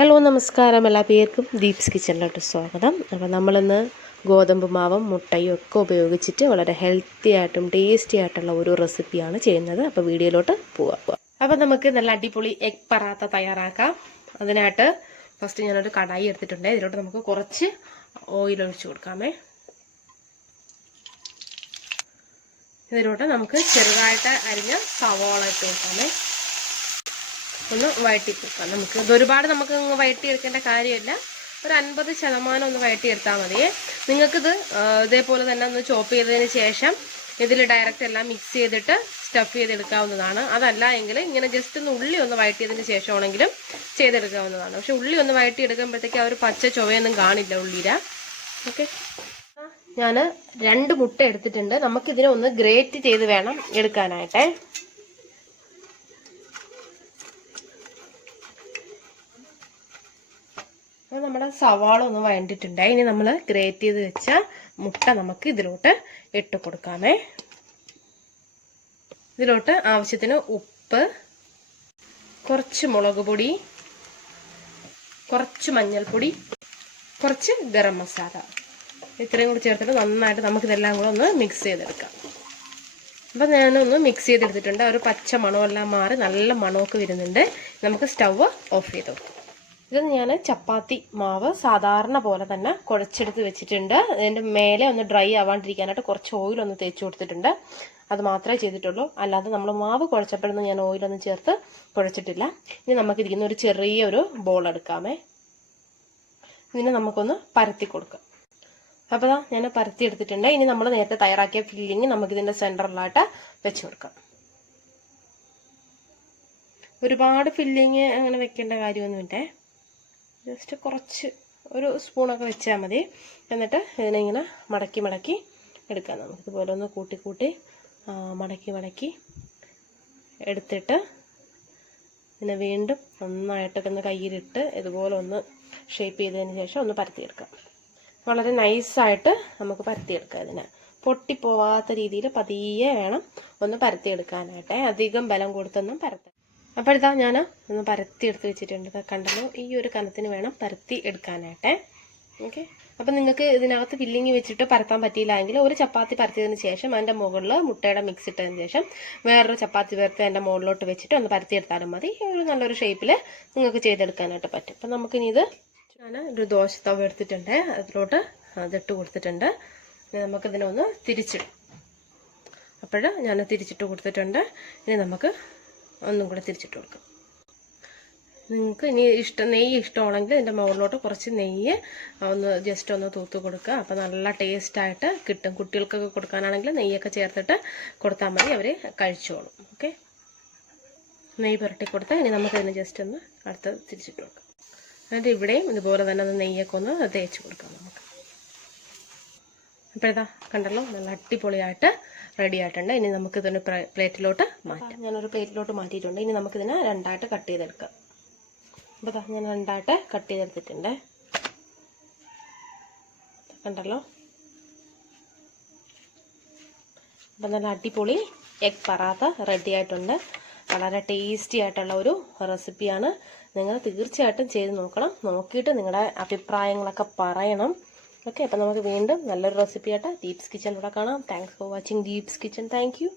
Hello നമസ്കാരം, എല്ലാ പേർക്കും ദീപ്സ് കിച്ചണിലോട്ട് സ്വാഗതം. അപ്പോൾ നമ്മളിന്ന് ഗോതമ്പ് മാവും മുട്ടയും ഒക്കെ ഉപയോഗിച്ചിട്ട് വളരെ ഹെൽത്തി ആയിട്ടും ടേസ്റ്റി ആയിട്ടുള്ള ഒരു റെസിപ്പിയാണ് ചെയ്യുന്നത്. അപ്പോൾ വീഡിയോയിലോട്ട് പോവാം. അപ്പോൾ നമുക്ക് നല്ല അടിപൊളി എഗ് പറാത്ത തയ്യാറാക്കാം. അതിനായിട്ട് ഫസ്റ്റ് ഞാനൊരു കടായി എടുത്തിട്ടുണ്ട്. ഇതിലോട്ട് നമുക്ക് കുറച്ച് ഓയിൽ ഒഴിച്ചു കൊടുക്കാമേ. ഇതിലോട്ട് നമുക്ക് ചെറുതായിട്ട് അരിഞ്ഞ സവാള ഇട്ട് കൊടുക്കാമേ. ഒന്ന് വഴറ്റി കൊടുക്കാം. നമുക്ക് ഇതൊരുപാട് നമുക്ക് വഴറ്റിയെടുക്കേണ്ട കാര്യമില്ല, ഒരു 50% ഒന്ന് വഴറ്റിയെടുത്താൽ മതിയേ. നിങ്ങൾക്കിത് ഇതേപോലെ തന്നെ ഒന്ന് ചോപ്പ് ചെയ്തതിന് ശേഷം ഇതിൽ ഡയറക്റ്റ് എല്ലാം മിക്സ് ചെയ്തിട്ട് സ്റ്റഫ് ചെയ്തെടുക്കാവുന്നതാണ്. അതല്ല എങ്കിൽ ഇങ്ങനെ ജസ്റ്റ് ഒന്ന് ഉള്ളി ഒന്ന് വഴറ്റിയതിന് ശേഷമാണെങ്കിലും ചെയ്തെടുക്കാവുന്നതാണ്. പക്ഷെ ഉള്ളി ഒന്ന് വഴറ്റിയെടുക്കുമ്പോഴത്തേക്ക് ആ ഒരു പച്ച ചുവയൊന്നും കാണില്ല ഉള്ളിയില. ഓക്കെ, ഞാൻ 2 മുട്ട എടുത്തിട്ടുണ്ട്. നമുക്കിതിനെ ഒന്ന് ഗ്രേറ്റ് ചെയ്ത് വേണം എടുക്കാനായിട്ടേ. നമ്മുടെ സവാള ഒന്ന് വഴണ്ടിട്ടുണ്ട്. ഇനി നമ്മൾ ഗ്രേറ്റ് ചെയ്ത് വെച്ച മുട്ട നമുക്ക് ഇതിലോട്ട് ഇട്ട് കൊടുക്കാമേ. ഇതിലോട്ട് ആവശ്യത്തിന് ഉപ്പ്, കുറച്ച് മുളക് പൊടി, കുറച്ച് മഞ്ഞൾപ്പൊടി, കുറച്ച് ഗരം മസാല, ഇത്രയും കൂടി ചേർത്തിട്ട് നന്നായിട്ട് നമുക്കിതെല്ലാം കൂടെ ഒന്ന് മിക്സ് ചെയ്തെടുക്കാം. അപ്പം ഞാനൊന്ന് മിക്സ് ചെയ്തെടുത്തിട്ടുണ്ട്. ഒരു പച്ച മണമെല്ലാം മാറി നല്ല മണമൊക്കെ വരുന്നുണ്ട്. നമുക്ക് സ്റ്റവ് ഓഫ് ചെയ്ത് കൊടുക്കാം. ഇത് ഞാൻ ചപ്പാത്തി മാവ് സാധാരണ പോലെ തന്നെ കുഴച്ചെടുത്ത് വെച്ചിട്ടുണ്ട്. അതിൻ്റെ മേലെ ഒന്ന് ഡ്രൈ ആവാണ്ടിരിക്കാനായിട്ട് കുറച്ച് ഓയിലൊന്ന് തേച്ച് കൊടുത്തിട്ടുണ്ട്. അത് മാത്രമേ ചെയ്തിട്ടുള്ളൂ, അല്ലാതെ നമ്മൾ മാവ് കുഴച്ചപ്പോഴൊന്നും ഞാൻ ഓയിലൊന്നും ചേർത്ത് കുഴച്ചിട്ടില്ല. ഇനി നമുക്കിരിക്കുന്ന ഒരു ചെറിയൊരു ബോൾ എടുക്കാമേ. ഇതിനെ നമുക്കൊന്ന് പരത്തി കൊടുക്കാം. അപ്പോൾ ഞാൻ പരത്തി എടുത്തിട്ടുണ്ട്. ഇനി നമ്മൾ നേരത്തെ തയ്യാറാക്കിയ ഫില്ലിങ് നമുക്കിതിൻ്റെ സെൻറ്ററിലായിട്ട് വെച്ച് കൊടുക്കാം. ഒരുപാട് ഫില്ലിങ് അങ്ങനെ വെക്കേണ്ട കാര്യമൊന്നുമില്ലേ, ജസ്റ്റ് കുറച്ച് ഒരു സ്പൂണൊക്കെ വെച്ചാൽ മതി. എന്നിട്ട് ഇതിനെ ഇങ്ങനെ മടക്കി മടക്കി എടുക്കാം. നമുക്കിതുപോലെ ഒന്ന് കൂട്ടി കൂട്ടി മടക്കി മടക്കി എടുത്തിട്ട് ഇതിനെ വീണ്ടും നന്നായിട്ടൊക്കെ ഒന്ന് കയ്യിലിട്ട് ഇതുപോലെ ഒന്ന് ഷേപ്പ് ചെയ്തതിന് ശേഷം ഒന്ന് പരത്തിയെടുക്കാം. വളരെ നൈസായിട്ട് നമുക്ക് പരത്തിയെടുക്കാം. ഇതിനെ പൊട്ടിപ്പോവാത്ത രീതിയിൽ പതിയെ വേണം ഒന്ന് പരത്തിയെടുക്കാനായിട്ട്. അധികം ബലം കൊടുത്തൊന്നും പരത്താം. അപ്പോൾ ഇതാ ഞാൻ ഒന്ന് പരത്തി എടുത്ത് വെച്ചിട്ടുണ്ട്. കണ്ടല്ലോ, ഈ ഒരു കനത്തിന് വേണം പരത്തി എടുക്കാനായിട്ട്. ഓക്കെ, അപ്പം നിങ്ങൾക്ക് ഇതിനകത്ത് ഫില്ലിങ് വെച്ചിട്ട് പരത്താൻ പറ്റിയില്ല എങ്കിൽ ഒരു ചപ്പാത്തി പരത്തിയതിന് ശേഷം അതിൻ്റെ മുകളിൽ മുട്ടയുടെ മിക്സ് ഇട്ടതിന് ശേഷം വേറൊരു ചപ്പാത്തി പരത്തി അതിൻ്റെ മുകളിലോട്ട് വെച്ചിട്ട് ഒന്ന് പരത്തിയെടുത്താലും മതി. ഒരു നല്ലൊരു ഷേപ്പിൽ നിങ്ങൾക്ക് ചെയ്തെടുക്കാനായിട്ട് പറ്റും. അപ്പം നമുക്കിനി ഇത് ഞാൻ ഒരു ദോശ തവ എടുത്തിട്ടുണ്ട്, അതിലോട്ട് അതിട്ട് കൊടുത്തിട്ടുണ്ട്. നമുക്കിതിനെ ഒന്ന് തിരിച്ചിടും. അപ്പോൾ ഞാൻ തിരിച്ചിട്ട് കൊടുത്തിട്ടുണ്ട്. ഇനി നമുക്ക് ഒന്നും കൂടെ തിരിച്ചിട്ട് കൊടുക്കാം. നിങ്ങൾക്ക് ഇനി നെയ്യ് ഇഷ്ടമാണെങ്കിൽ ഇതിൻ്റെ മുകളിലോട്ട് കുറച്ച് നെയ്യ് ഒന്ന് ജസ്റ്റ് ഒന്ന് തൂത്ത് കൊടുക്കുക. അപ്പോൾ നല്ല ടേസ്റ്റായിട്ട് കിട്ടും. കുട്ടികൾക്കൊക്കെ കൊടുക്കാനാണെങ്കിൽ നെയ്യൊക്കെ ചേർത്തിട്ട് കൊടുത്താൽ മതി, അവർ കഴിച്ചോളും. ഓക്കെ, നെയ്യ് പുരട്ടി കൊടുത്താൽ ഇനി നമുക്കതിന് ജസ്റ്റ് ഒന്ന് അടുത്ത് തിരിച്ചിട്ട് കൊടുക്കാം. എന്നിട്ട് ഇവിടെയും ഇതുപോലെ തന്നെ ഒന്ന് നെയ്യൊക്കെ ഒന്ന് തേച്ച് കൊടുക്കാം നമുക്ക്. അപ്പോൾ ഇതാ കണ്ടല്ലോ, നല്ല അടിപൊളിയായിട്ട് റെഡി ആയിട്ടുണ്ട്. ഇനി നമുക്കിതൊന്ന് പ്ലേറ്റിലോട്ട് മാറ്റാം. ഞാനൊരു പ്ലേറ്റിലോട്ട് മാറ്റിയിട്ടുണ്ട്. ഇനി നമുക്കിതിനെ 2ആയിട്ട് കട്ട് ചെയ്തെടുക്കാം. അപ്പോൾ ഞാൻ 2ആയിട്ട് കട്ട് ചെയ്തെടുത്തിട്ടുണ്ട്. കണ്ടല്ലോ, അപ്പം നല്ല അടിപൊളി എഗ് പറാത്ത റെഡി ആയിട്ടുണ്ട്. വളരെ ടേസ്റ്റി ആയിട്ടുള്ള ഒരു റെസിപ്പിയാണ്. നിങ്ങൾ തീർച്ചയായിട്ടും ചെയ്ത് നോക്കണം. നോക്കിയിട്ട് നിങ്ങളുടെ അഭിപ്രായങ്ങളൊക്കെ പറയണം. ഓക്കെ, അപ്പം നമുക്ക് വീണ്ടും നല്ലൊരു റെസിപ്പിയായിട്ട് ദീപ്സ് കിച്ചണിലൂടെ കാണാം. Thanks for watching Deep's kitchen. Thank you.